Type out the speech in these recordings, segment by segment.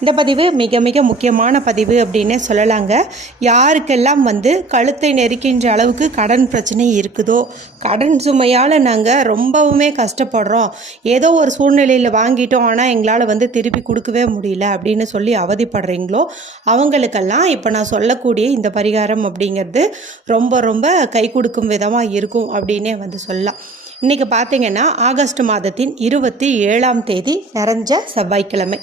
இந்த பதிவு மிக மிக முக்கியமான பதிவு அப்படின்னே சொல்லலாங்க. யாருக்கெல்லாம் வந்து கழுத்தை நெருக்கின்ற அளவுக்கு கடன் பிரச்சனை இருக்குதோ கடன் சுமையால் நாங்கள் ரொம்பவுமே கஷ்டப்படுறோம். ஏதோ ஒரு சூழ்நிலையில் வாங்கிட்டோம் ஆனால் எங்களால் வந்து திருப்பி கொடுக்கவே முடியல அப்படின்னு சொல்லி அவதிப்படுறீங்களோ அவங்களுக்கெல்லாம் இப்போ நான் சொல்லக்கூடிய இந்த பரிகாரம் அப்படிங்கிறது ரொம்ப ரொம்ப கை கொடுக்கும் விதமாக இருக்கும் அப்படின்னே வந்து சொல்லலாம். இன்றைக்கி பார்த்தீங்கன்னா ஆகஸ்ட் மாதத்தின் இருபத்தி ஏழாம் தேதி நிறைஞ்ச செவ்வாய்க்கிழமை.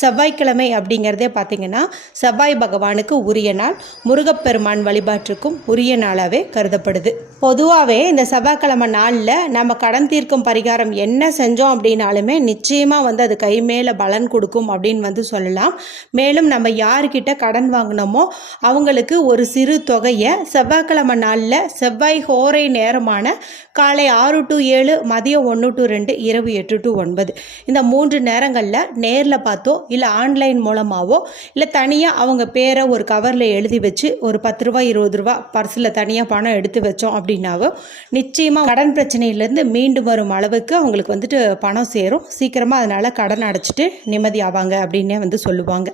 செவ்வாய்க்கிழமை அப்படிங்கிறதே பார்த்தீங்கன்னா செவ்வாய் பகவானுக்கு உரிய நாள். முருகப்பெருமான் வழிபாட்டுக்கும் உரிய நாளாகவே கருதப்படுது. பொதுவாகவே இந்த செவ்வாய்க்கிழமை நாளில் நம்ம கடன் தீர்க்கும் பரிகாரம் என்ன செஞ்சோம் அப்படின்னாலுமே நிச்சயமாக வந்து அது கை மேலே பலன் கொடுக்கும் அப்படின்னு வந்து சொல்லலாம். மேலும் நம்ம யாருக்கிட்ட கடன் வாங்கினோமோ அவங்களுக்கு ஒரு சிறு தொகையை செவ்வாய்க்கிழமை நாளில் செவ்வாய் ஹோரை நேரமான காலை ஆறு டு ஏழு மதியம் ஒன்று டு ரெண்டு இரவு எட்டு டு ஒன்பது. இந்த மூன்று நேரங்களில் நேரில் பார்த்தோ இல்லை ஆன்லைன் மூலமாகவோ இல்லை தனியாக அவங்க பேரை ஒரு கவரில் எழுதி வச்சு ஒரு பத்து ரூபா இருபது ரூபா பர்ஸில் தனியாக பணம் எடுத்து வச்சோம் அப்படின்னாவோ நிச்சயமாக கடன் பிரச்சனையிலேருந்து மீண்டு வரும் அளவுக்கு அவங்களுக்கு வந்துட்டு பணம் சேரும். சீக்கிரமாக அதனால் கடன் அடைச்சிட்டு நிம்மதி ஆவாங்க அப்படின்னே வந்து சொல்லுவாங்க.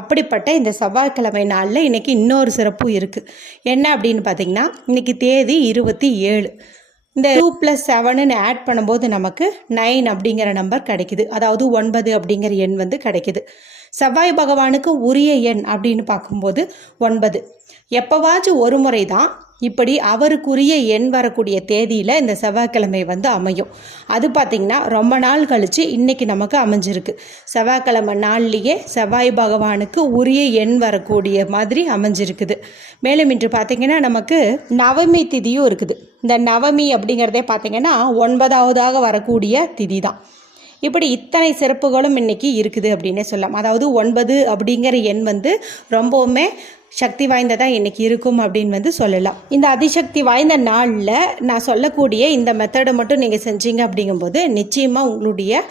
அப்படிப்பட்ட இந்த செவ்வாய்க்கிழமை நாளில் இன்றைக்கி இன்னொரு சிறப்பும் இருக்குது என்ன அப்படின்னு பார்த்தீங்கன்னா இன்றைக்கி தேதி இருபத்தி ஏழு. இந்த டூ ப்ளஸ் செவனுன்னு ஆட் பண்ணும்போது நமக்கு நைன் அப்படிங்கிற நம்பர் கிடைக்குது. அதாவது ஒன்பது அப்படிங்கிற எண் வந்து கிடைக்குது. செவ்வாய் பகவானுக்கு உரிய எண் அப்படின்னு பார்க்கும்போது ஒன்பது. எப்போவாச்சும் ஒரு முறை தான் இப்படி அவருக்குரிய எண் வரக்கூடிய தேதியில் இந்த செவ்வாய்க்கிழமை வந்து அமையும். அது பார்த்திங்கன்னா ரொம்ப நாள் கழித்து இன்றைக்கி நமக்கு அமைஞ்சிருக்கு. செவ்வாய்க்கிழமை நாள்லேயே செவ்வாய் பகவானுக்கு உரிய எண் வரக்கூடிய மாதிரி அமைஞ்சிருக்குது. மேலும் இன்று பார்த்திங்கன்னா நமக்கு நவமி திதியும் இருக்குது. இந்த நவமி அப்படிங்கிறதே பார்த்திங்கன்னா ஒன்பதாவதாக வரக்கூடிய திதி தான் இப்படி இத்தனை சிறப்புகளும் இன்றைக்கி இருக்குது அப்படின்னே சொல்லலாம். அதாவது ஒன்பது அப்படிங்கிற எண் வந்து ரொம்பவுமே சக்தி வாய்ந்ததாக இன்னைக்கு இருக்கும் அப்படின்னு வந்து சொல்லலாம். இந்த அதிசக்தி வாய்ந்த நாளில் நான் சொல்லக்கூடிய இந்த மெத்தடை மட்டும் நீங்கள் செஞ்சீங்க அப்படிங்கும்போது நிச்சயமாக உங்களுடைய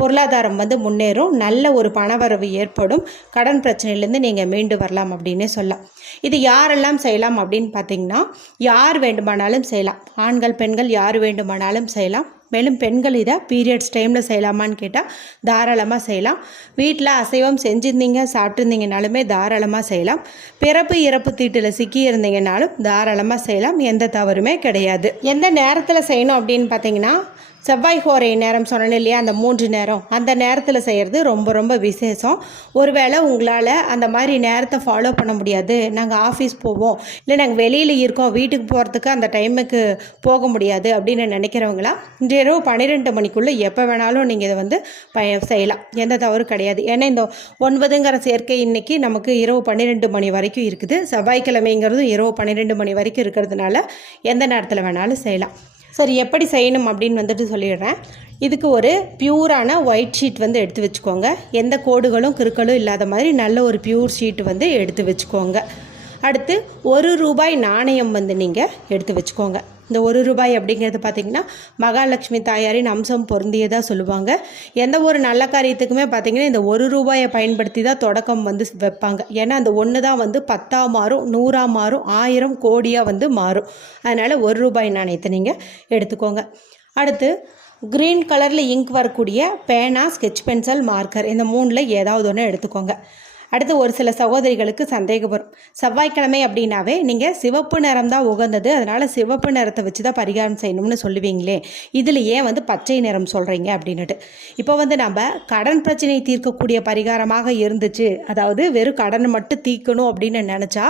பொருளாதாரம் வந்து முன்னேறும். நல்ல ஒரு பணவரவு ஏற்படும். கடன் பிரச்சனையிலேருந்து நீங்கள் மீண்டு வரலாம் அப்படின்னே சொல்லலாம். இது யாரெல்லாம் செய்யலாம் அப்படின்னு பார்த்தீங்கன்னா யார் வேண்டுமானாலும் செய்யலாம். ஆண்கள் பெண்கள் யார் வேண்டுமானாலும் செய்யலாம். மேலும் பெண்கள் இதை பீரியட்ஸ் டைமில் செய்யலாமான்னு கேட்டால் தாராளமாக செய்யலாம். வீட்டில் அசைவம் செஞ்சுருந்தீங்க சாப்பிட்ருந்தீங்கனாலுமே தாராளமாக செய்யலாம். பிறப்பு இறப்பு தீட்டில் சிக்கி இருந்தீங்கனாலும் தாராளமாக செய்யலாம். எந்த தவறுமே கிடையாது. எந்த நேரத்தில் செய்யணும் அப்படின்னு பார்த்தீங்கன்னா செவ்வாய் ஹோரை நேரம் சொன்னேன் இல்லையா? அந்த மூன்று நேரம். அந்த நேரத்தில் செய்கிறது ரொம்ப ரொம்ப விசேஷம். ஒருவேளை உங்களால் அந்த மாதிரி நேரத்தை ஃபாலோ பண்ண முடியாது. நாங்கள் ஆஃபீஸ் போவோம். இல்லை நாங்கள் வெளியில் இருக்கோம். வீட்டுக்கு போகிறதுக்கு அந்த டைமுக்கு போக முடியாது அப்படின்னு நினைக்கிறவங்களாம் இன்று இரவு பன்னிரெண்டு மணிக்குள்ளே எப்போ வேணாலும் நீங்கள் இதை வந்து பய செய்யலாம். எந்த தவறும் கிடையாது. ஏன்னா இந்த ஒன்பதுங்கிற சேர்க்கை இன்றைக்கி நமக்கு இரவு பன்னிரெண்டு மணி வரைக்கும் இருக்குது. செவ்வாய்க்கிழமைங்கிறதும் இரவு பன்னிரெண்டு மணி வரைக்கும் இருக்கிறதுனால எந்த நேரத்தில் வேணாலும் செய்யலாம். சரி எப்படி செய்யணும் அப்படின்னு வந்துட்டு சொல்லிடுறேன். இதுக்கு ஒரு பியூரான ஒயிட் ஷீட் வந்து எடுத்து வச்சுக்கோங்க. எந்த கோடுகளும் கிறுக்களும் இல்லாத மாதிரி நல்ல ஒரு பியூர் ஷீட் வந்து எடுத்து வச்சுக்கோங்க. அடுத்து ஒரு ரூபாய் நாணயம் வந்து நீங்கள் எடுத்து வச்சுக்கோங்க. இந்த ஒரு ரூபாய் அப்படிங்கிறது பார்த்திங்கன்னா மகாலட்சுமி தாயாரின் அம்சம் பொருந்தியதாக சொல்லுவாங்க. எந்த ஒரு நல்ல காரியத்துக்குமே பார்த்திங்கன்னா இந்த ஒரு ரூபாயை பயன்படுத்தி தான் தொடக்கம் வந்து வைப்பாங்க. ஏன்னா அந்த ஒன்று தான் வந்து பத்தாக மாறும் நூறாக மாறும் ஆயிரம் கோடியாக வந்து மாறும். அதனால் ஒரு ரூபாய் நாணயத்தை நீங்கள் எடுத்துக்கோங்க. அடுத்து க்ரீன் கலரில் இங்க் வரக்கூடிய பேனா ஸ்கெட்ச் பென்சில் மார்க்கர் இந்த மூணில் ஏதாவது ஒன்று எடுத்துக்கோங்க. அடுத்து ஒரு சில சகோதரிகளுக்கு சந்தேகம் வரும். செவ்வாய்க்கிழமை அப்படின்னாவே நீங்கள் சிவப்பு நிறம் தான் உகந்தது. அதனால் சிவப்பு நிறத்தை வச்சு தான் பரிகாரம் செய்யணும்னு சொல்லுவீங்களே. இதில் ஏன் வந்து பச்சை நிறம் சொல்கிறீங்க அப்படின்னுட்டு. இப்போ வந்து நம்ம கடன் பிரச்சனை தீர்க்கக்கூடிய பரிகாரமாக இருந்துச்சு. அதாவது வெறும் கடன் மட்டும் தீர்க்கணும் அப்படின்னு நினச்சா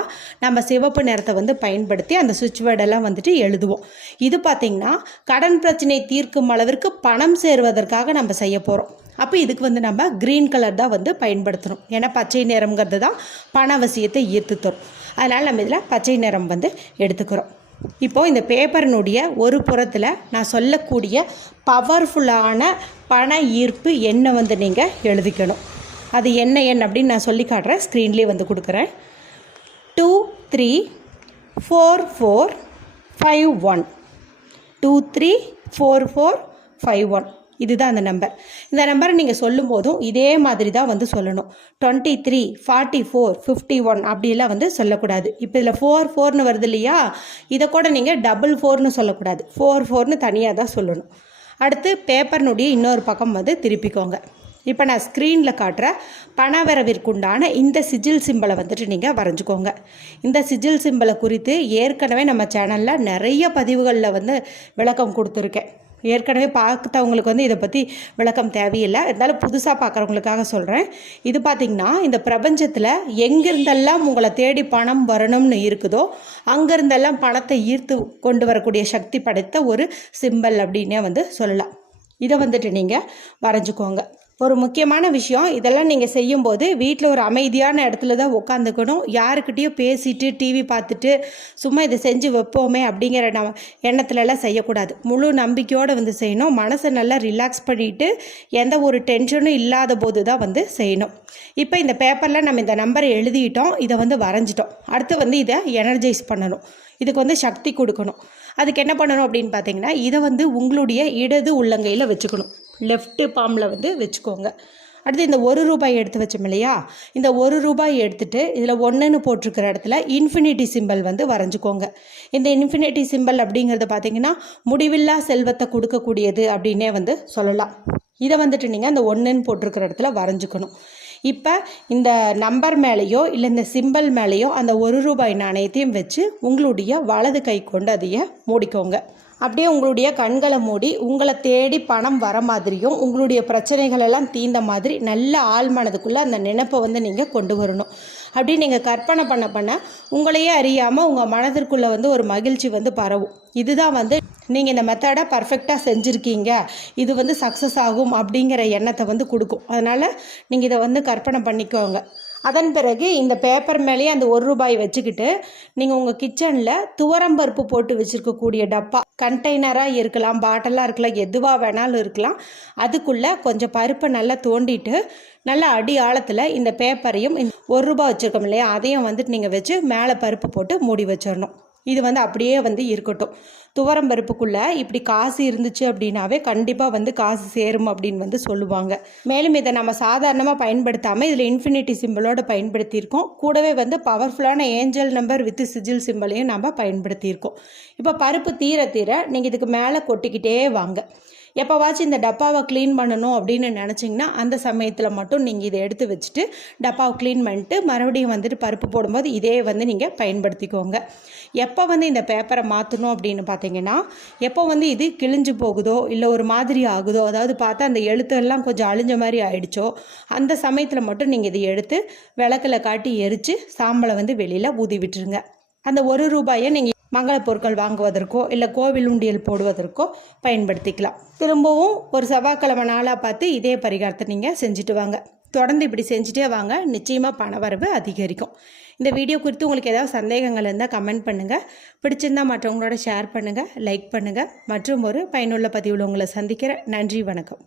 நம்ம சிவப்பு நிறத்தை வந்து பயன்படுத்தி அந்த சுவிட்ச் வேர்டெல்லாம் வந்துட்டு எழுதுவோம். இது பார்த்திங்கன்னா கடன் பிரச்சனையை தீர்க்கும் அளவிற்கு பணம் சேருவதற்காக நம்ம செய்ய போகிறோம் அப்போ இதுக்கு வந்து நம்ம க்ரீன் கலர் தான் வந்து பயன்படுத்தணும். ஏன்னா பச்சை நிறம்ங்கிறது தான் பண அவசியத்தை ஈர்த்து தரும் அதனால் நம்ம இதில் பச்சை நிறம் வந்து எடுத்துக்கிறோம். இப்போது இந்த பேப்பரினுடைய ஒரு புறத்தில் நான் சொல்லக்கூடிய பவர்ஃபுல்லான பண ஈர்ப்பு எண்ணை வந்து நீங்கள் எழுதிக்கணும். அது என்ன எண் அப்படின்னு நான் சொல்லி காட்டுறேன். ஸ்க்ரீன்லேயே வந்து கொடுக்குறேன். Two three four four five one two three four four five one இதுதான் அந்த நம்பர் இந்த நம்பரை நீங்கள் சொல்லும் போதும் இதே மாதிரி தான் வந்து சொல்லணும். Twenty three forty four fifty one அப்படிலாம் வந்து சொல்லக்கூடாது. இப்போ இதில் ஃபோர் ஃபோர்னு வருது இல்லையா? இதை கூட நீங்கள் டபுள் ஃபோர்னு சொல்லக்கூடாது. ஃபோர் ஃபோர்னு தனியாக தான் சொல்லணும். அடுத்து பேப்பர்னுடைய இன்னொரு பக்கம் வந்து திருப்பிக்கோங்க. இப்போ நான் ஸ்க்ரீனில் காட்டுற பணவரவிற்குண்டான இந்த சிஜில் சிம்பிளை வந்துட்டு நீங்கள் வரைஞ்சிக்கோங்க. இந்த சிஜில் சிம்பலை குறித்து ஏற்கனவே நம்ம சேனலில் நிறைய பதிவுகளில் வந்து விளக்கம் கொடுத்துருக்கேன். ஏற்கனவே பார்த்தவங்களுக்கு வந்து இதை பற்றி விளக்கம் தேவையில்லை. இருந்தாலும் புதுசாக பார்க்குறவங்களுக்காக சொல்கிறேன் இது பார்த்திங்கன்னா இந்த பிரபஞ்சத்தில் எங்கிருந்தெல்லாம் உங்களை தேடி பணம் வரணும்னு இருக்குதோ அங்கேருந்தெல்லாம் பணத்தை ஈர்த்து கொண்டு வரக்கூடிய சக்தி படைத்த ஒரு சிம்பல் அப்படின்னே வந்து சொல்லலாம். இதை வந்துட்டு நீங்கள் வரைஞ்சிக்கோங்க. ஒரு முக்கியமான விஷயம். இதெல்லாம் நீங்கள் செய்யும்போது வீட்டில் ஒரு அமைதியான இடத்துல தான் உட்காந்துக்கணும் யாருக்கிட்டேயும் பேசிட்டு டிவி பார்த்துட்டு சும்மா இதை செஞ்சு வைப்போமே அப்படிங்கிற நம்ம எண்ணத்துலலாம் செய்யக்கூடாது. முழு நம்பிக்கையோடு வந்து செய்யணும். மனசை நல்லா ரிலாக்ஸ் பண்ணிவிட்டு எந்த ஒரு டென்ஷனும் இல்லாத போது தான் வந்து செய்யணும். இப்போ இந்த பேப்பரில் நம்ம இந்த நம்பரை எழுதிட்டோம். இதை வந்து வரைஞ்சிட்டோம். அடுத்து வந்து இதை எனர்ஜைஸ் பண்ணணும். இதுக்கு வந்து சக்தி கொடுக்கணும். அதுக்கு என்ன பண்ணணும் அப்படின்னு பார்த்தீங்கன்னா இதை வந்து உங்களுடைய இடது உள்ளங்கையில் வச்சுக்கணும். லெஃப்ட்டு பாம்பில் வந்து வச்சுக்கோங்க. அடுத்து இந்த ஒரு ரூபாய் எடுத்து வச்சோம் இல்லையா? இந்த ஒரு ரூபாய் எடுத்துகிட்டு இதில் ஒன்றுன்னு போட்டிருக்கிற இடத்துல இன்ஃபினிட்டி சிம்பிள் வந்து வரைஞ்சிக்கோங்க. இந்த இன்ஃபினிட்டி சிம்பிள் அப்படிங்கிறது பார்த்தீங்கன்னா முடிவில்லா செல்வத்தை கொடுக்கக்கூடியது அப்படின்னே வந்து சொல்லலாம். இதை வந்துட்டு நீங்கள் அந்த ஒன்றுன்னு போட்டிருக்கிற இடத்துல வரைஞ்சிக்கணும். இப்போ இந்த நம்பர் மேலேயோ இல்லை இந்த சிம்பிள் மேலேயோ அந்த ஒரு ரூபாய் நாணயத்தையும் வச்சு உங்களுடைய வலது கை கொண்டு அதையே மூடிக்கோங்க. அப்படியே உங்களுடைய கண்களை மூடி உங்களை தேடி பணம் வர மாதிரியும் உங்களுடைய பிரச்சனைகள் எல்லாம் தீந்த மாதிரி நல்ல ஆள் மனதுக்குள்ளே அந்த நினைப்பை வந்து நீங்கள் கொண்டு வரணும். அப்படி நீங்கள் கற்பனை பண்ண பண்ண உங்களையே அறியாமல் உங்கள் மனதிற்குள்ளே வந்து ஒரு மகிழ்ச்சி வந்து பரவும். இதுதான் வந்து நீங்கள் இந்த மெத்தடை பர்ஃபெக்டாக செஞ்சுருக்கீங்க. இது வந்து சக்ஸஸ் ஆகும் அப்படிங்கிற எண்ணத்தை வந்து கொடுக்கும். அதனால் நீங்கள் இதை வந்து கற்பனை பண்ணிக்கோங்க. அதன் பிறகு இந்த பேப்பர் மேலேயே அந்த ஒரு ரூபாய் வச்சுக்கிட்டு நீங்கள் உங்கள் கிச்சனில் துவரம்பருப்பு போட்டு வச்சுருக்கக்கூடிய டப்பா கண்டெய்னராக இருக்கலாம் பாட்டிலாக இருக்கலாம் எதுவாக வேணாலும் இருக்கலாம். அதுக்குள்ளே கொஞ்சம் பருப்பை நல்லா தோண்டிட்டு நல்லா அடி ஆழத்தில் இந்த பேப்பரையும் ஒரு ரூபா வச்சுருக்கோம் இல்லையா அதையும் வந்துட்டு நீங்கள் வச்சு மேலே பருப்பு போட்டு மூடி வச்சிடணும் இது வந்து அப்படியே வந்து இருக்கட்டும். துவரம் பருப்புக்குள்ளே இப்படி காசு இருந்துச்சு அப்படின்னாவே கண்டிப்பாக வந்து காசு சேரும் அப்படின்னு வந்து சொல்லுவாங்க. மேலும் இதை நம்ம சாதாரணமாக பயன்படுத்தாமல் இதில் இன்ஃபினிட்டி சிம்பிளோட பயன்படுத்தியிருக்கோம். கூடவே வந்து பவர்ஃபுல்லான ஏஞ்சல் நம்பர் வித் சிஜில் சிம்பிளையும் நம்ம பயன்படுத்தியிருக்கோம். இப்போ பருப்பு தீர தீர நீங்கள் இதுக்கு மேலே கொட்டிக்கிட்டே வாங்க. எப்போவாச்சும் இந்த டப்பாவை க்ளீன் பண்ணணும் அப்படின்னு நினச்சிங்கன்னா அந்த சமயத்தில் மட்டும் நீங்கள் இதை எடுத்து வச்சுட்டு டப்பாவை க்ளீன் பண்ணிட்டு மறுபடியும் வந்துட்டு பருப்பு போடும்போது இதே வந்து நீங்கள் பயன்படுத்திக்கோங்க. எப்போ வந்து இந்த பேப்பரை மாற்றணும் அப்படின்னு பார்த்தீங்கன்னா எப்போ வந்து இது கிழிஞ்சு போகுதோ இல்லை ஒரு மாதிரி ஆகுதோ அதாவது பார்த்தா அந்த எழுத்தெல்லாம் கொஞ்சம் அழிஞ்ச மாதிரி ஆயிடுச்சோ அந்த சமயத்தில் மட்டும் நீங்கள் இதை எடுத்து விளக்கில் காட்டி எரித்து சாம்பலை வந்து வெளியில் ஊதி விட்டுருங்க. அந்த ஒரு ரூபாயை நீங்கள் மங்கள பொருட்கள் வாங்குவதற்கோ இல்லை கோவில் உண்டியல் போடுவதற்கோ பயன்படுத்திக்கலாம். திரும்பவும் ஒரு செவ்வாய்க்கிழமை நாளாக பார்த்து இதே பரிகாரத்தை நீங்கள் செஞ்சுட்டு வாங்க. தொடர்ந்து இப்படி செஞ்சுட்டே வாங்க. நிச்சயமாக பண வரவு அதிகரிக்கும். இந்த வீடியோ குறித்து உங்களுக்கு ஏதாவது சந்தேகங்கள் இருந்தால் கமெண்ட் பண்ணுங்கள் பிடிச்சிருந்தால் மற்றவங்களோட ஷேர் பண்ணுங்கள் லைக் பண்ணுங்கள் மற்றும் ஒரு பயனுள்ள பதிவில் உங்களை சந்திக்கிறேன். நன்றி வணக்கம்.